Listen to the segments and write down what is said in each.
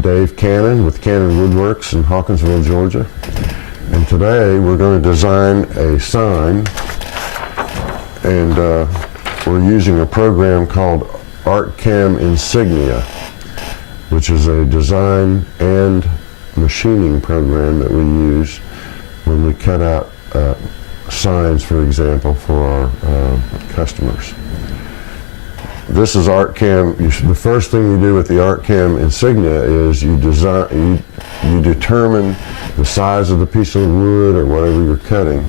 I'm Dave Cannon with Cannon Woodworks in Hawkinsville, Georgia. And today we're going to design a sign, and we're using a program called ArtCam Insignia, which is a design and machining program that we use when we cut out signs, for example, for our customers. This is ArtCam. The first thing you do with the ArtCam Insignia is you determine the size of the piece of wood or whatever you're cutting.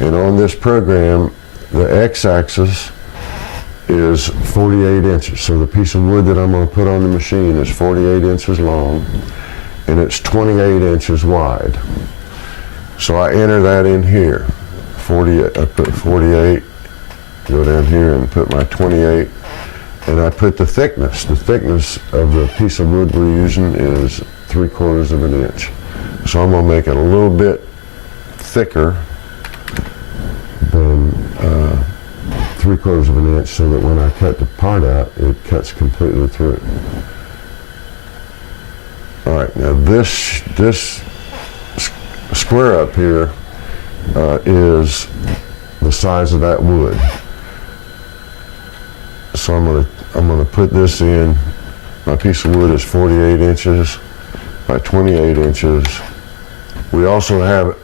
And on this program, the x-axis is 48 inches. So the piece of wood that I'm going to put on the machine is 48 inches long, and it's 28 inches wide. So I enter that in here. I put 48, go down here and put my 28, and I put the thickness. The thickness of the piece of wood we're using is 3/4 of an inch. So I'm going to make it a little bit thicker than 3/4 of an inch, so that when I cut the part out, it cuts completely through. All right, now this square up here is the size of that wood. So I'm gonna put this in. My piece of wood is 48 inches by 28 inches. We also have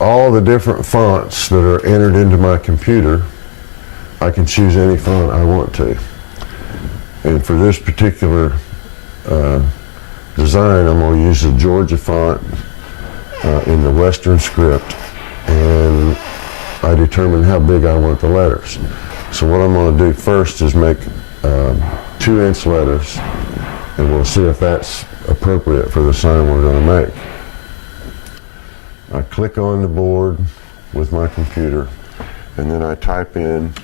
all the different fonts that are entered into my computer. I can choose any font I want to. And for this particular design, I'm going to use the Georgia font in the Western script, and I determine how big I want the letters. So what I'm going to do first is make 2-inch letters, and we'll see if that's appropriate for the sign we're going to make. I click on the board with my computer, and then I type in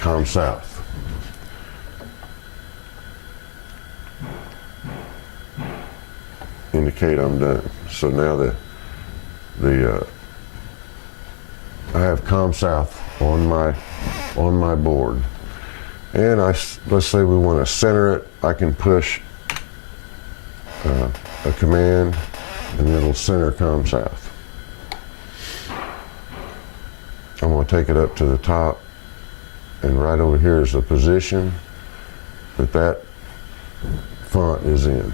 COM South. Indicate I'm done. So now I have COM South on my board, and let's say we want to center it. I can push a command, and it'll center COM South. I'm going to take it up to the top, and right over here is the position that font is in.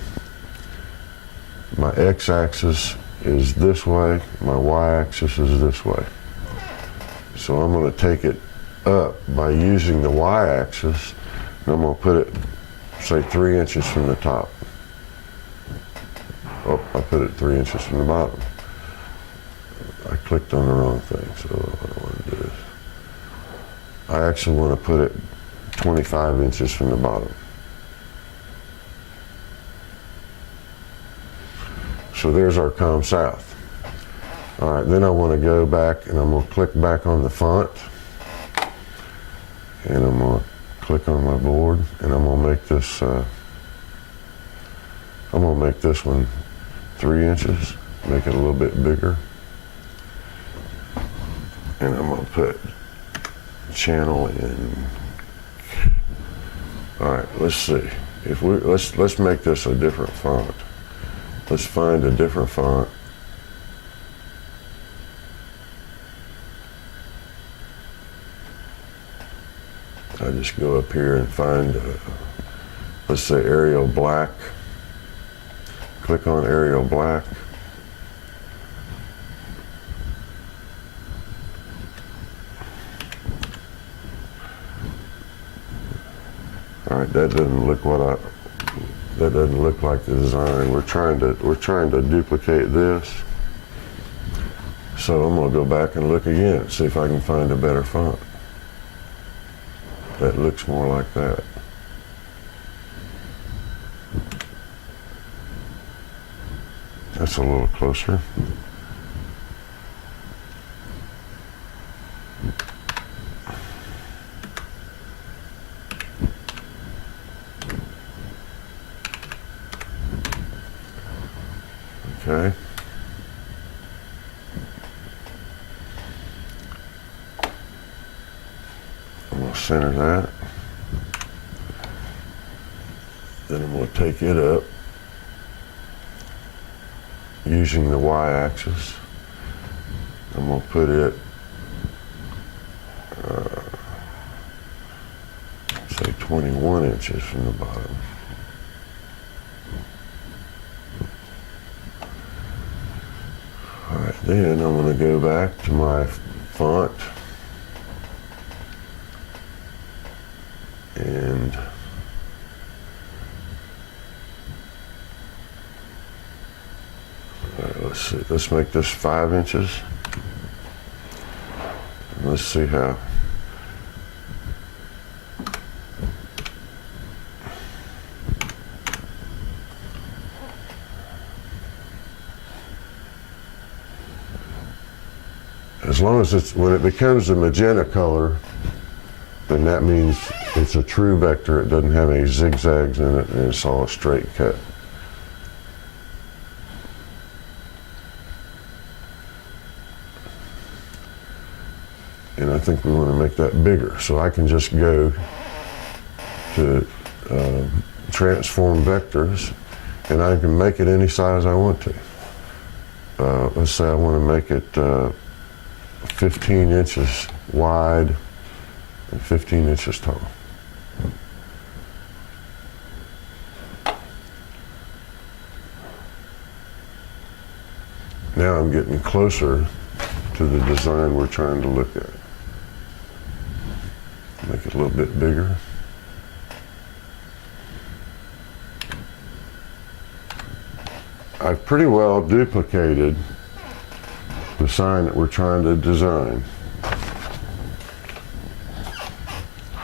My x-axis is this way, my y-axis is this way. So I'm going to take it up by using the y-axis, and I'm going to put it, say, 3 inches from the top. Oh, I put it 3 inches from the bottom. I clicked on the wrong thing, so what I want to do is, I actually want to put it 25 inches from the bottom. So there's our COM South. All right, then I want to go back, and I'm going to click back on the font, and I'm going to click on my board, and I'm going to make this one 3 inches, make it a little bit bigger, and I'm going to put channel in. All right, let's see. Let's make this a different font. Let's find a different font. I just go up here and find, let's say, Arial Black. Click on Arial Black. All right, that doesn't look like the design. We're trying to duplicate this. So I'm going to go back and look again, see if I can find a better font that looks more like that. That's a little closer. Okay. center that. Then I'm going to take it up using the y-axis. I'm going to put it, say 21 inches from the bottom. All right, then I'm going to go back to my font and all right, let's see, let's make this 5 inches. And let's see how. As long as it's, when it becomes a magenta color, then that means it's a true vector. It doesn't have any zigzags in it, and it's all a straight cut. And I think we want to make that bigger. So I can just go to transform vectors, and I can make it any size I want to. Let's say I want to make it 15 inches wide and 15 inches tall. Now I'm getting closer to the design we're trying to look at. Make it a little bit bigger. I've pretty well duplicated the sign that we're trying to design.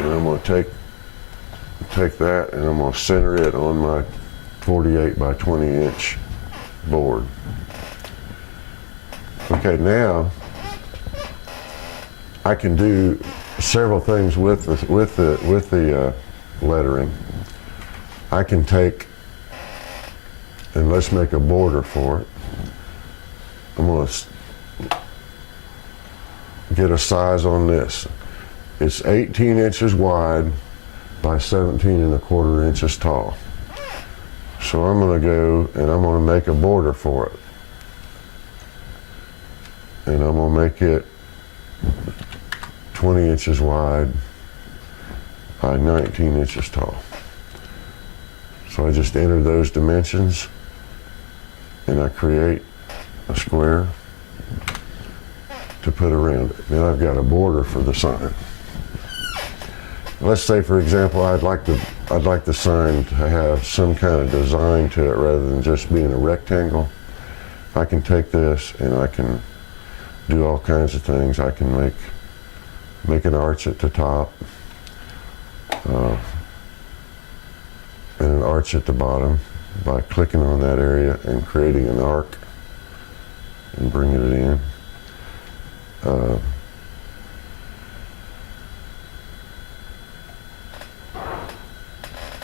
And I'm going to take that and I'm going to center it on my 48 by 20 inch board. Okay, now I can do several things with the lettering. I can take, and let's make a border for it. I'm going to get a size on this. It's 18 inches wide by 17¼ inches tall. So I'm going to go and I'm going to make a border for it. And I'm going to make it 20 inches wide by 19 inches tall. So I just enter those dimensions and I create a square to put around it. Now I've got a border for the sign. Let's say, for example, I'd like the sign to have some kind of design to it rather than just being a rectangle. I can take this and I can do all kinds of things. I can make an arch at the top and an arch at the bottom by clicking on that area and creating an arc and bringing it in.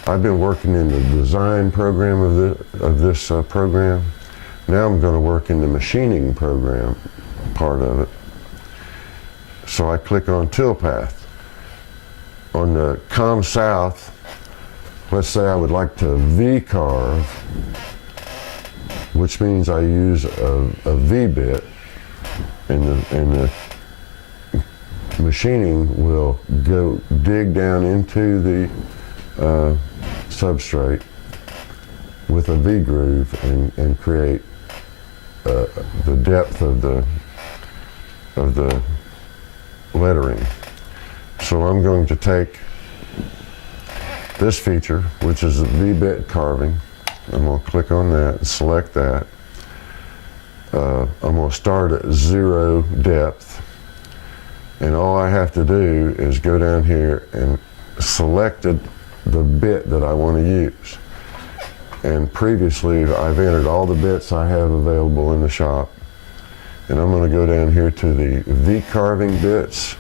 I've been working in the design program of this program. Now I'm going to work in the machining program part of it. So I click on toolpath. On the COM South, let's say I would like to V-carve, which means I use a V-bit, and the machining will go dig down into the substrate with a V-groove and create the depth of the lettering. So I'm going to take this feature, which is a V-bit carving. I'm going to click on that and select that. I'm going to start at 0 depth, and all I have to do is go down here and select the bit that I want to use. And previously I've entered all the bits I have available in the shop, and I'm going to go down here to the V carving bits,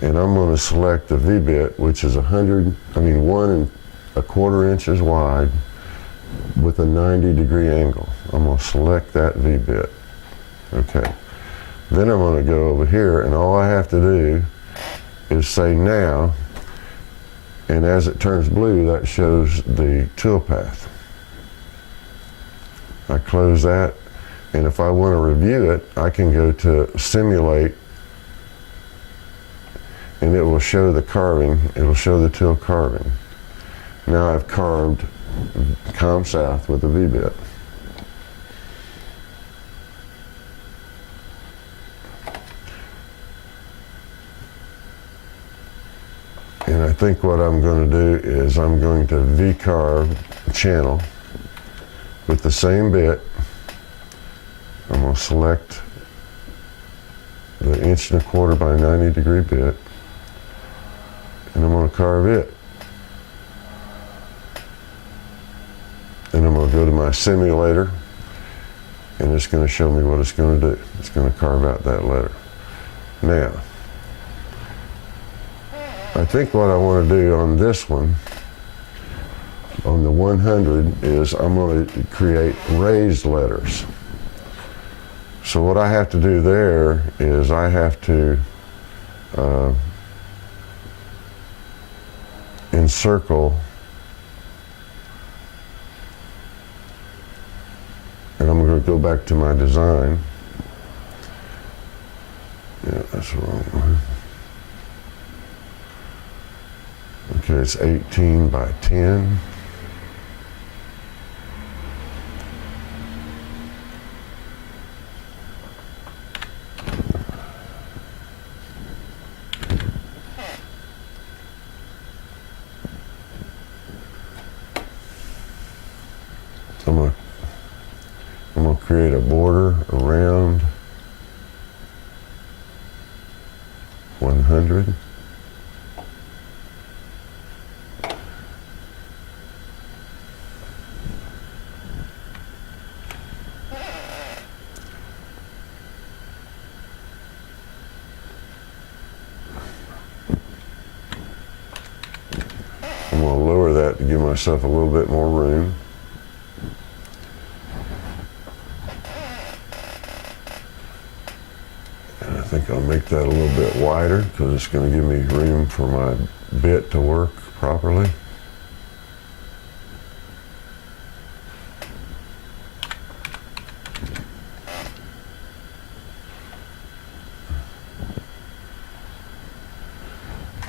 and I'm going to select the V bit, which is 1 1¼ inches wide with a 90-degree angle. I'm going to select that V bit. Okay. Then I'm going to go over here, and all I have to do is say now And as it turns blue, that shows the toolpath. I close that, and if I want to review it, I can go to Simulate, and it will show the carving. It will show the tool carving. Now I've carved COM South with a V-bit. And I think what I'm going to do is I'm going to V-carve channel with the same bit. I'm going to select the 1¼ by 90-degree bit, and I'm going to carve it. And I'm going to go to my simulator, and it's going to show me what it's going to do. It's going to carve out that letter. Now, I think what I want to do on this one, on the 100, is I'm going to create raised letters. So what I have to do there is I have to encircle, and I'm going to go back to my design. Yeah, that's wrong. Okay, it's 18 by 10. I'm going to create a border around 100. I'm going to lower that to give myself a little bit more room. And I think I'll make that a little bit wider because it's going to give me room for my bit to work properly.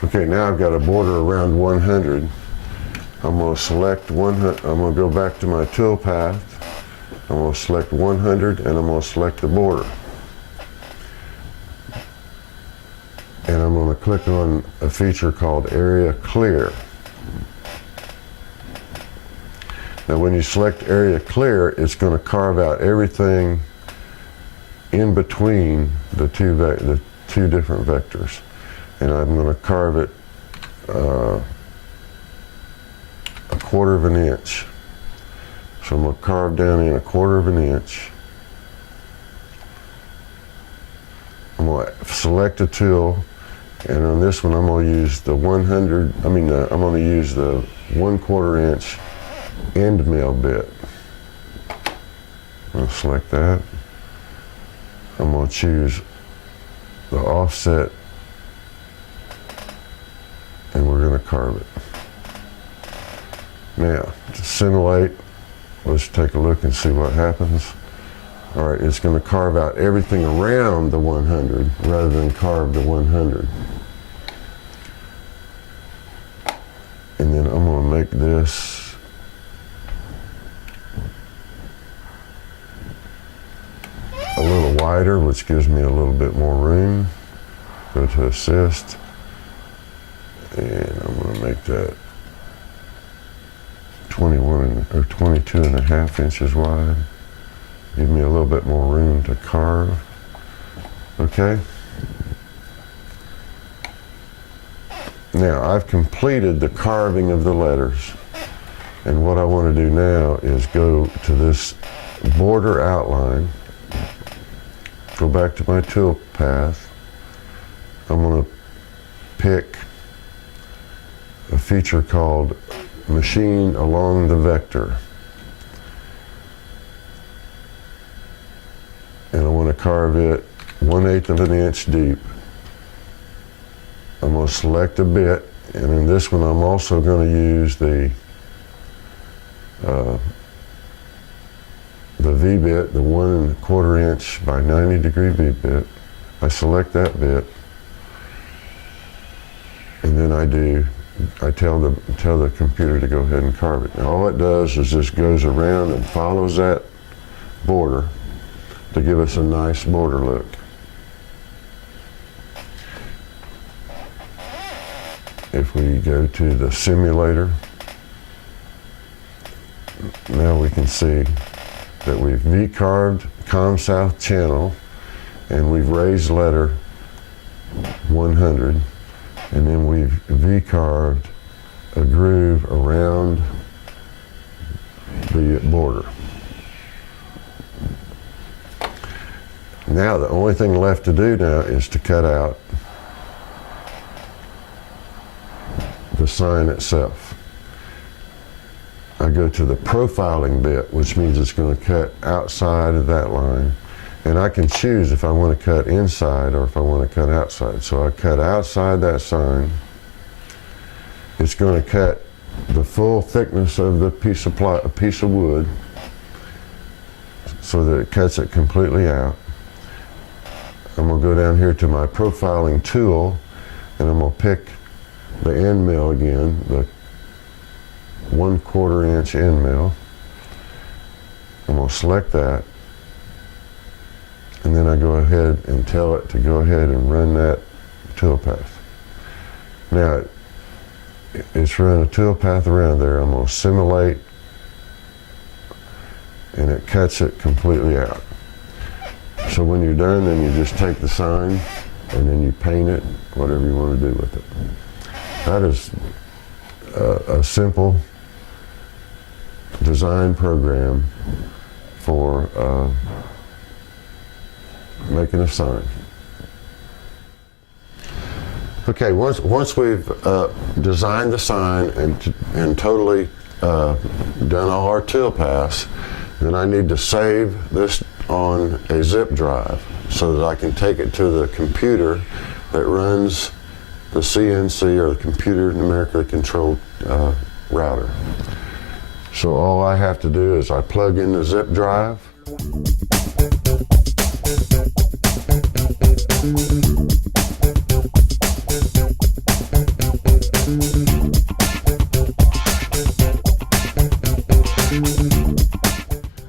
Okay, now I've got a border around 100. I'm going to select 100. I'm going to go back to my tool path. I'm going to select 100, and I'm going to select the border. And I'm going to click on a feature called Area Clear. Now when you select Area Clear, it's going to carve out everything in between the two different vectors. And I'm going to carve it a 1/4 of an inch. So I'm going to carve down in a 1/4 of an inch. I'm going to select a tool, and on this one I'm going to use the 100. I'm going to use the 1/4 inch end mill bit. I'm going to select that. I'm going to choose the offset, and we're going to carve it. Now, to simulate, let's take a look and see what happens. All right, it's going to carve out everything around the 100 rather than carve the 100. And then I'm going to make this a little wider, which gives me a little bit more room. Go to Assist. And I'm going to make that 22.5 inches wide. Give me a little bit more room to carve. Okay. Now I've completed the carving of the letters. And what I want to do now is go to this border outline. Go back to my tool path. I'm going to pick a feature called Machine Along the Vector. And I want to carve it 1/8 of an inch deep. I'm going to select a bit And in this one, I'm also going to use the V-bit, the 1 1/4 inch by 90 degree V-bit. I select that bit, and then I tell the computer to go ahead and carve it. Now all it does is just goes around and follows that border to give us a nice border look. If we go to the simulator, now we can see that we've V-carved ComSouth channel, and we've raised letter 100, and then we've V-carved a groove around the border. Now the only thing left to do now is to cut out the sign itself. I go to the profiling bit, which means it's going to cut outside of that line, and I can choose if I want to cut inside or if I want to cut outside. So I cut outside that sign. It's going to cut the full thickness of the piece of wood so that it cuts it completely out. I'm going to go down here to my profiling tool, and I'm going to pick the end mill again, the 1 1/4 inch end mill. I'm going to select that, and then I go ahead and tell it to go ahead and run that toolpath. Now it's running a toolpath around there. I'm going to simulate, and it cuts it completely out. So when you're done, then you just take the sign and then you paint it, whatever you want to do with it. That is a simple design program for making a sign. Okay, once we've designed the sign and totally done all our toolpaths, then I need to save this on a zip drive so that I can take it to the computer that runs the CNC, or the computer numerically controlled router. So all I have to do is I plug in the zip drive.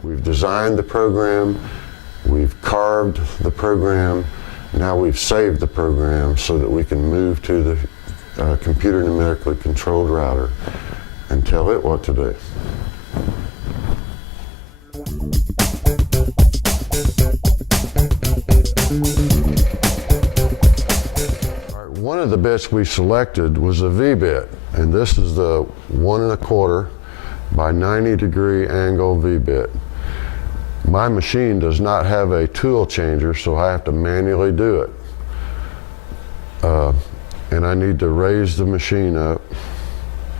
We've designed the program, we've carved the program, now we've saved the program so that we can move to the computer numerically controlled router and tell it what to do. All right, one of the bits we selected was a V-bit, and this is the 1 1/4 by 90 degree angle V-bit. My machine does not have a tool changer, so I have to manually do it. And I need to raise the machine up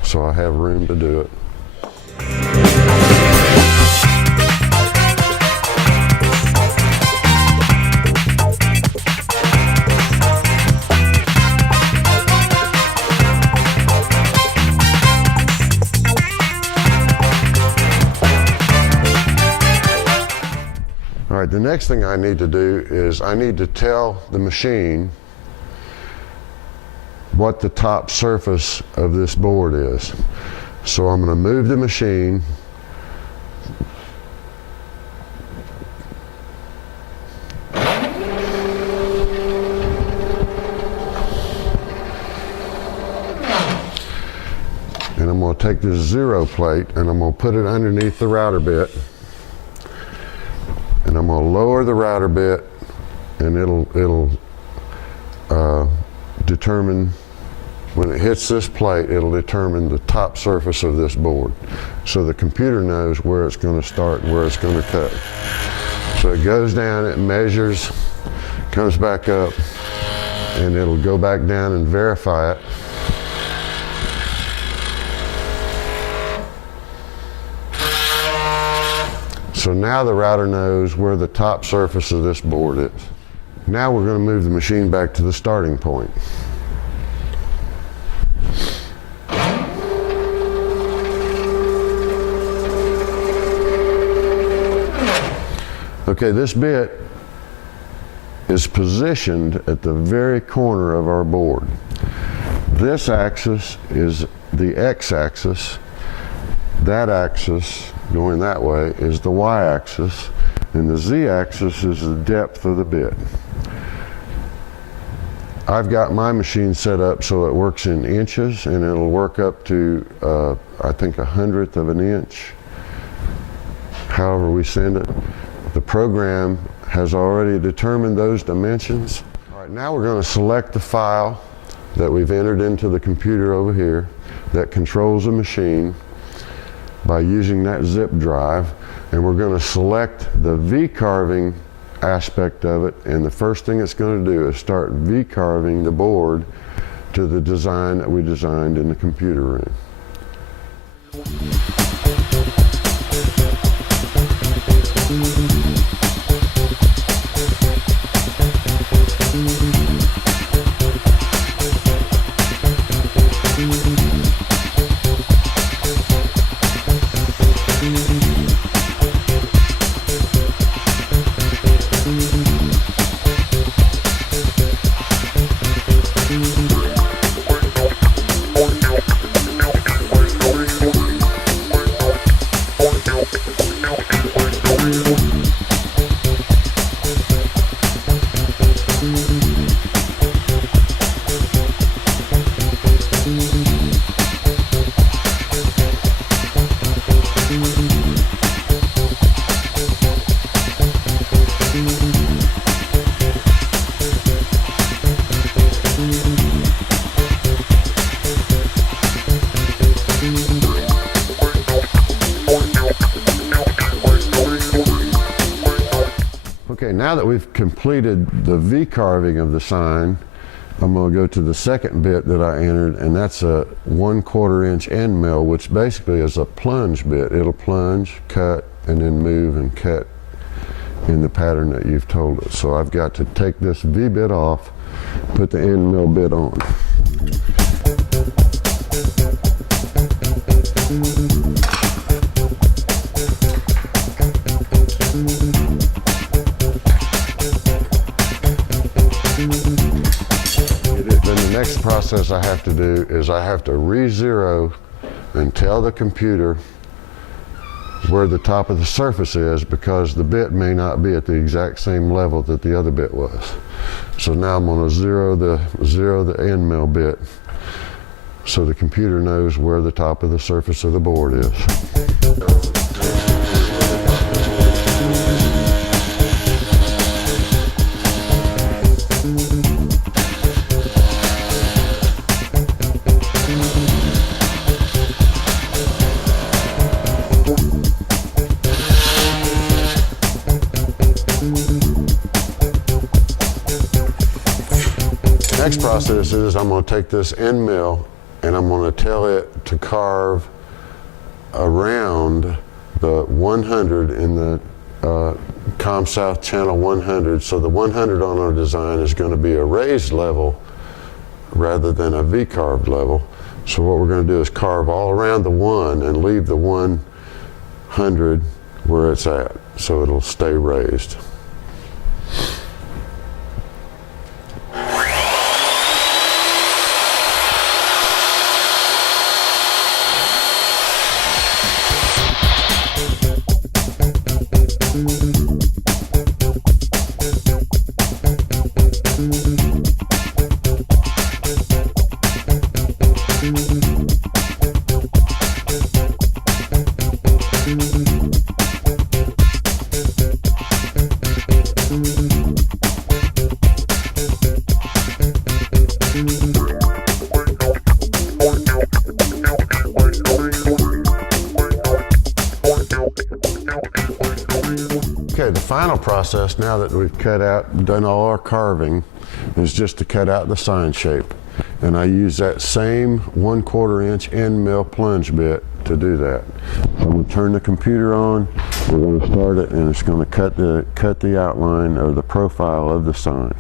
so I have room to do it. All right, the next thing I need to do is I need to tell the machine what the top surface of this board is. So I'm going to move the machine and I'm going to take this 0 plate and I'm going to put it underneath the router bit, and I'm going to lower the router bit, and it'll determine, when it hits this plate, it'll determine the top surface of this board. So the computer knows where it's going to start and where it's going to cut. So it goes down, it measures, comes back up, and it'll go back down and verify it. So now the router knows where the top surface of this board is. Now we're going to move the machine back to the starting point. Okay, this bit is positioned at the very corner of our board. This axis is the x-axis. That axis going that way is the y-axis, and the z-axis is the depth of the bit. I've got my machine set up so it works in inches, and it'll work up to I think 1/100 of an inch, however we send it. The program has already determined those dimensions. All right, now we're going to select the file that we've entered into the computer over here that controls the machine by using that zip drive, and we're going to select the V-carving aspect of it, and the first thing it's going to do is start V-carving the board to the design that we designed in the computer room. Okay, now that we've completed the V-carving of the sign, I'm going to go to the second bit that I entered, and that's a 1/4 inch end mill, which basically is a plunge bit. It'll plunge, cut, and then move and cut in the pattern that you've told it. So I've got to take this V bit off, put the end mill bit on. Then the next process I have to do is I have to re-zero and tell the computer where the top of the surface is, because the bit may not be at the exact same level that the other bit was. So now I'm going to zero the end mill bit so the computer knows where the top of the surface of the board is. Next process is I'm going to take this end mill and I'm going to tell it to carve around the 100 in the ComSouth channel 100. So the 100 on our design is going to be a raised level rather than a V-carved level. So what we're going to do is carve all around the 1 and leave the 100 where it's at, so it'll stay raised. Okay, the final process, now that we've done all our carving, is just to cut out the sign shape. And I use that same 1/4 inch end mill plunge bit to do that. So I'm going to turn the computer on, we're going to start it, and it's going to cut the outline or the profile of the sign.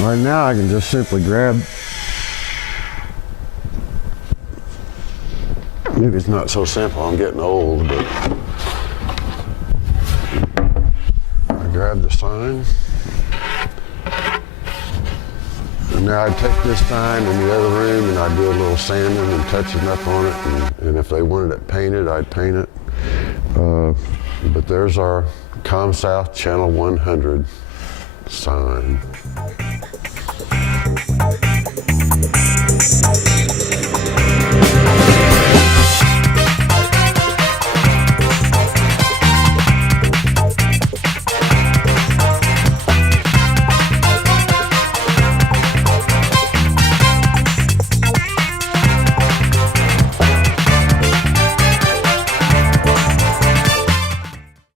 Right now I can just simply grab, maybe it's not so simple, I'm getting old, but I grab the sign. And now I take this sign in the other room and I do a little sanding and touching up on it, and if they wanted it painted, I'd paint it. But there's our ComSouth Channel 100 sign.